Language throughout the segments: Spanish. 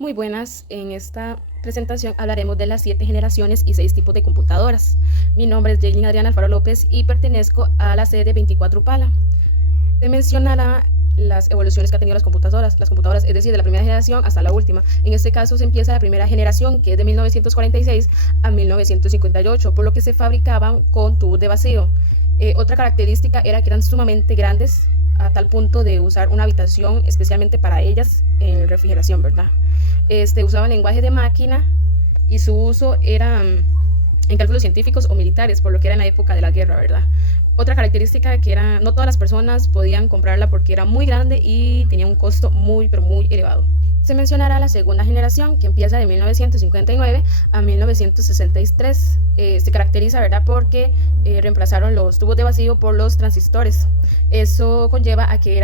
Muy buenas, en esta presentación hablaremos de las 7 generaciones y 6 tipos de computadoras. Mi nombre es Jaylin Adriana Alfaro López y pertenezco a la sede 24 UPALA. Se mencionará las evoluciones que ha tenido las computadoras, es decir, de la primera generación hasta la última. En este caso se empieza la primera generación, que es de 1946 a 1958, por lo que se fabricaban con tubos de vacío. Otra característica era que eran sumamente grandes, a tal punto de usar una habitación especialmente para ellas en refrigeración, ¿verdad? Usaban lenguaje de máquina y su uso era en cálculos científicos o militares, por lo que era en la época de la guerra, ¿verdad? Otra característica que era, no todas las personas podían comprarla porque era muy grande y tenía un costo muy, pero muy elevado. Se mencionará la segunda generación, que empieza de 1959 a 1963. Se caracteriza, ¿verdad?, porque reemplazaron los tubos de vacío por los transistores. Eso conlleva a que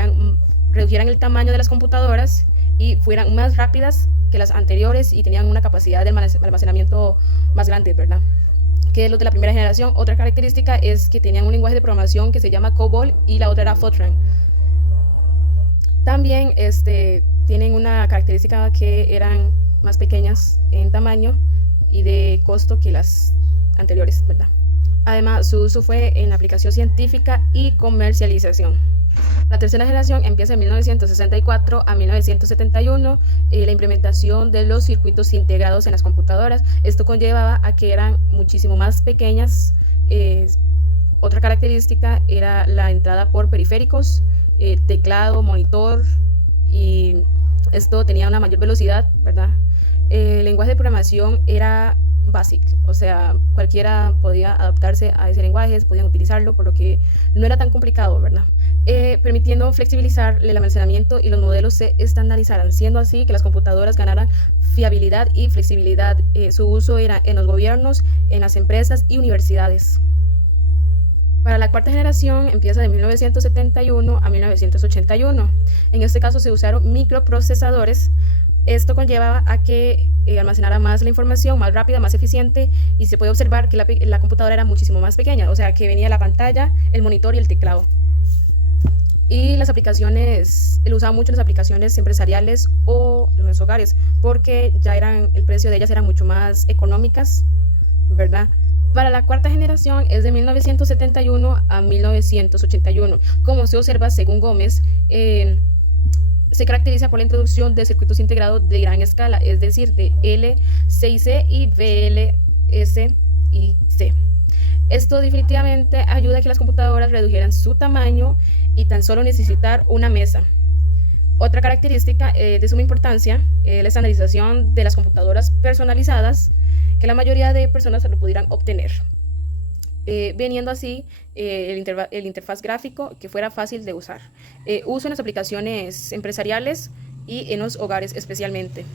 redujeran el tamaño de las computadoras y fueran más rápidas que las anteriores y tenían una capacidad de almacenamiento más grande, ¿verdad?, que los de la primera generación. Otra característica es que tenían un lenguaje de programación que se llama COBOL y la otra era Fortran. También tienen una característica que eran más pequeñas en tamaño y de costo que las anteriores, ¿verdad? Además, su uso fue en aplicación científica y comercialización. La tercera generación empieza en 1964 a 1971, la implementación de los circuitos integrados en las computadoras. Esto conllevaba a que eran muchísimo más pequeñas. Otra característica era la entrada por periféricos, teclado, monitor, y esto tenía una mayor velocidad, ¿verdad? El lenguaje de programación era BASIC, o sea, cualquiera podía adaptarse a ese lenguaje, podían utilizarlo, por lo que no era tan complicado, ¿verdad? Permitiendo flexibilizar el almacenamiento y los modelos se estandarizaran, siendo así que las computadoras ganaran fiabilidad y flexibilidad. Su uso era en los gobiernos, en las empresas y universidades. Para la cuarta generación empieza de 1971 a 1981. En este caso se usaron microprocesadores. Esto conllevaba a que almacenara más la información, más rápida, más eficiente, y se puede observar que la computadora era muchísimo más pequeña, o sea que venía la pantalla, el monitor y el teclado. Y las aplicaciones, lo usaba mucho en las aplicaciones empresariales o en los hogares, porque el precio de ellas eran mucho más económicas, ¿verdad? Para la cuarta generación es de 1971 a 1981. Como se observa, según Gómez, se caracteriza por la introducción de circuitos integrados de gran escala, es decir, de L6C y VLSIC. Esto definitivamente ayuda a que las computadoras redujeran su tamaño y tan solo necesitar una mesa. Otra característica de suma importancia es la estandarización de las computadoras personalizadas, que la mayoría de personas lo pudieran obtener, veniendo así el interfaz gráfico que fuera fácil de usar. Uso en las aplicaciones empresariales y en los hogares especialmente.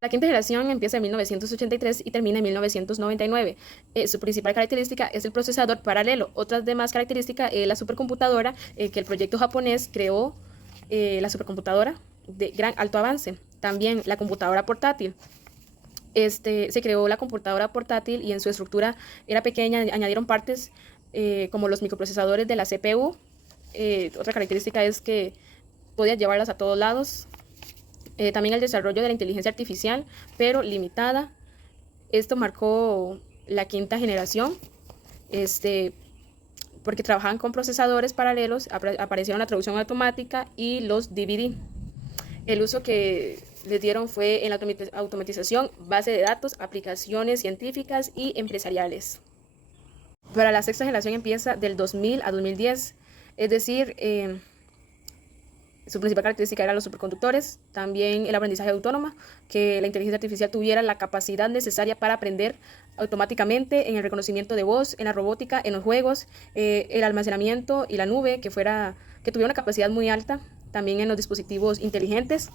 La quinta generación empieza en 1983 y termina en 1999. Su principal característica es el procesador paralelo. Otras demás características es la supercomputadora, que el proyecto japonés creó, la supercomputadora de gran alto avance. También la computadora portátil. Se creó la computadora portátil y en su estructura era pequeña, añadieron partes como los microprocesadores de la CPU. Otra característica es que podía llevarlas a todos lados. También el desarrollo de la inteligencia artificial, pero limitada. Esto marcó la quinta generación, porque trabajaban con procesadores paralelos, aparecieron la traducción automática y los DVD. El uso que les dieron fue en la automatización, base de datos, aplicaciones científicas y empresariales. Para la sexta generación empieza del 2000 a 2010, es decir, su principal característica eran los superconductores, también el aprendizaje autónomo, que la inteligencia artificial tuviera la capacidad necesaria para aprender automáticamente en el reconocimiento de voz, en la robótica, en los juegos, el almacenamiento y la nube, que tuviera una capacidad muy alta, también en los dispositivos inteligentes.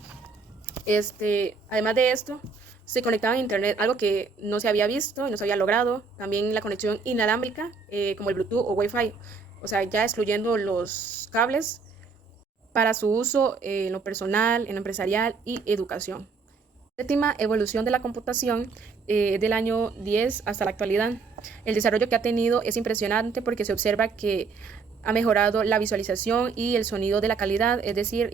Además de esto, se conectaba a internet, algo que no se había visto y no se había logrado. También la conexión inalámbrica, como el Bluetooth o Wi-Fi, o sea, ya excluyendo los cables, para su uso en lo personal, en lo empresarial y educación. Séptima evolución de la computación, del año 10 hasta la actualidad. El desarrollo que ha tenido es impresionante porque se observa que ha mejorado la visualización y el sonido de la calidad, es decir,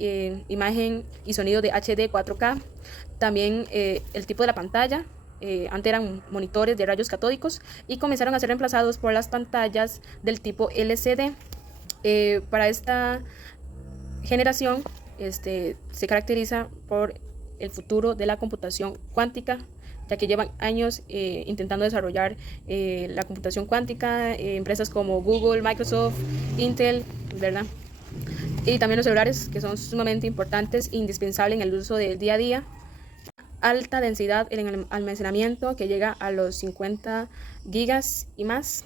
imagen y sonido de HD 4K. También el tipo de la pantalla. Antes eran monitores de rayos catódicos y comenzaron a ser reemplazados por las pantallas del tipo LCD. Para esta generación se caracteriza por el futuro de la computación cuántica, ya que llevan años intentando desarrollar la computación cuántica, empresas como Google, Microsoft, Intel, ¿verdad? Y también los celulares, que son sumamente importantes e indispensables en el uso del día a día. Alta densidad en el almacenamiento, que llega a los 50 gigas y más.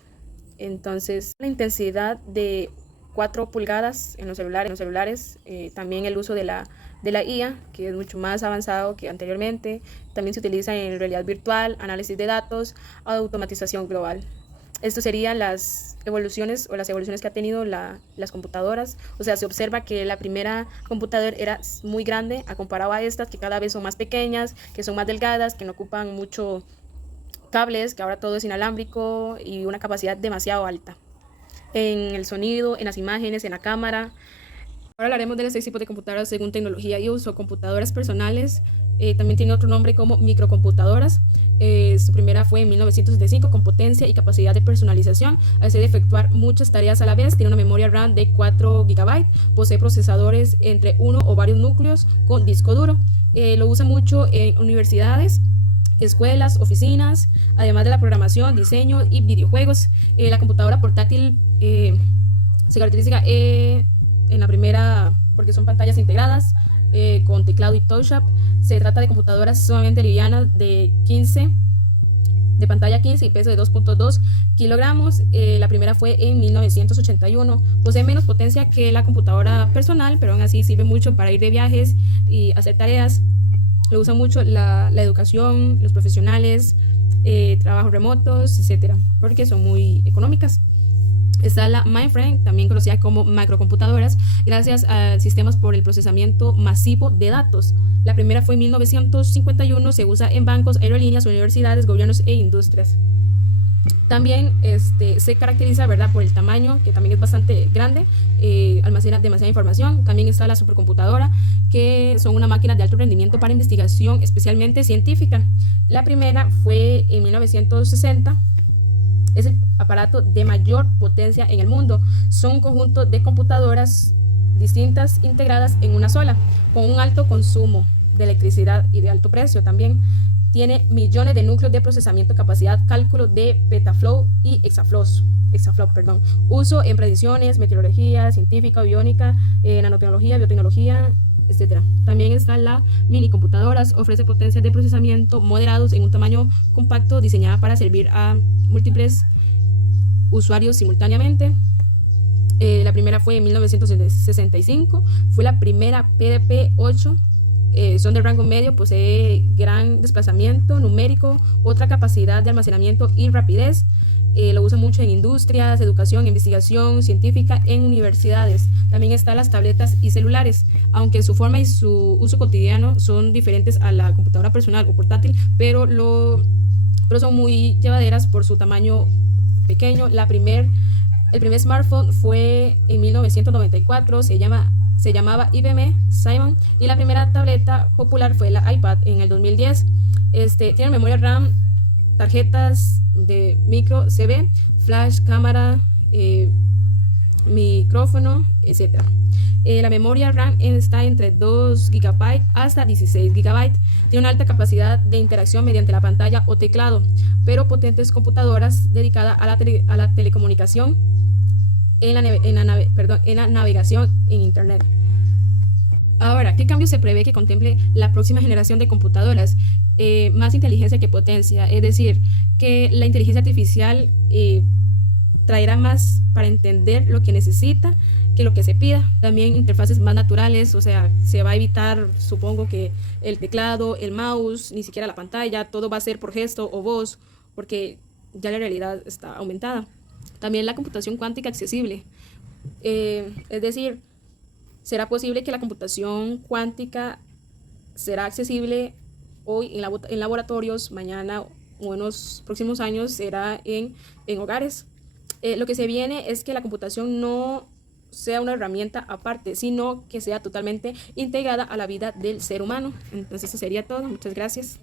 Entonces, la intensidad de 4 pulgadas en los celulares, también el uso de la IA, que es mucho más avanzado que anteriormente. También se utiliza en realidad virtual, análisis de datos, automatización global. Esto serían las evoluciones que ha tenido las computadoras. O sea, se observa que la primera computadora era muy grande a comparado a estas, que cada vez son más pequeñas, que son más delgadas, que no ocupan mucho cables, que ahora todo es inalámbrico y una capacidad demasiado alta. En el sonido, en las imágenes, en la cámara. Ahora hablaremos de los 6 tipos de computadoras según tecnología y uso. Computadoras personales, también tiene otro nombre como microcomputadoras. Su primera fue en 1975 con potencia y capacidad de personalización, hace de efectuar muchas tareas a la vez. Tiene una memoria RAM de 4 GB, posee procesadores entre uno o varios núcleos con disco duro. Lo usa mucho en universidades, escuelas, oficinas, además de la programación, diseño y videojuegos. La computadora portátil se caracteriza en la primera porque son pantallas integradas con teclado y touch-up. Se trata de computadoras sumamente livianas de pantalla 15 y peso de 2.2 kilogramos. La primera fue en 1981. Posee menos potencia que la computadora personal, pero aún así sirve mucho para ir de viajes y hacer tareas. Lo usa mucho la educación, los profesionales, trabajos remotos, etcétera, porque son muy económicas. Está la mainframe, también conocida como macrocomputadoras, gracias a sistemas por el procesamiento masivo de datos. La primera fue en 1951, se usa en bancos, aerolíneas, universidades, gobiernos e industrias. También se caracteriza, ¿verdad?, por el tamaño, que también es bastante grande, almacena demasiada información. También está la supercomputadora, que son una máquina de alto rendimiento para investigación, especialmente científica. La primera fue en 1960. Es el aparato de mayor potencia en el mundo. Son un conjunto de computadoras distintas integradas en una sola, con un alto consumo de electricidad y de alto precio también. Tiene millones de núcleos de procesamiento, capacidad, cálculo de petaflop y exaflop. Uso en predicciones, meteorología, científica, biónica, nanotecnología, biotecnología, etc. También están las minicomputadoras, ofrece potencias de procesamiento moderados en un tamaño compacto, diseñada para servir a múltiples usuarios simultáneamente. La primera fue en 1965, fue la primera PDP-8. Son de rango medio, posee gran desplazamiento numérico, otra capacidad de almacenamiento y rapidez. Lo usa mucho en industrias, educación, investigación científica, en universidades. También están las tabletas y celulares, aunque su forma y su uso cotidiano son diferentes a la computadora personal o portátil, pero son muy llevaderas por su tamaño pequeño. El primer smartphone fue en 1994, se llamaba IBM Simon, y la primera tableta popular fue la iPad en el 2010. Tiene memoria RAM, tarjetas de micro CD, flash, cámara, micrófono, etc. La memoria RAM está entre 2 GB hasta 16 GB. Tiene una alta capacidad de interacción mediante la pantalla o teclado, pero potentes computadoras dedicadas a la telecomunicación, en la navegación en Internet. Ahora, ¿qué cambios se prevé que contemple la próxima generación de computadoras? Más inteligencia que potencia, es decir, que la inteligencia artificial traerá más para entender lo que necesita que lo que se pida. También interfaces más naturales, o sea, se va a evitar, supongo, que el teclado, el mouse, ni siquiera la pantalla, todo va a ser por gesto o voz, porque ya la realidad está aumentada. También la computación cuántica accesible, es decir, será posible que la computación cuántica será accesible hoy en laboratorios, mañana o en los próximos años será en hogares. Lo que se viene es que la computación no sea una herramienta aparte, sino que sea totalmente integrada a la vida del ser humano. Entonces eso sería todo. Muchas gracias.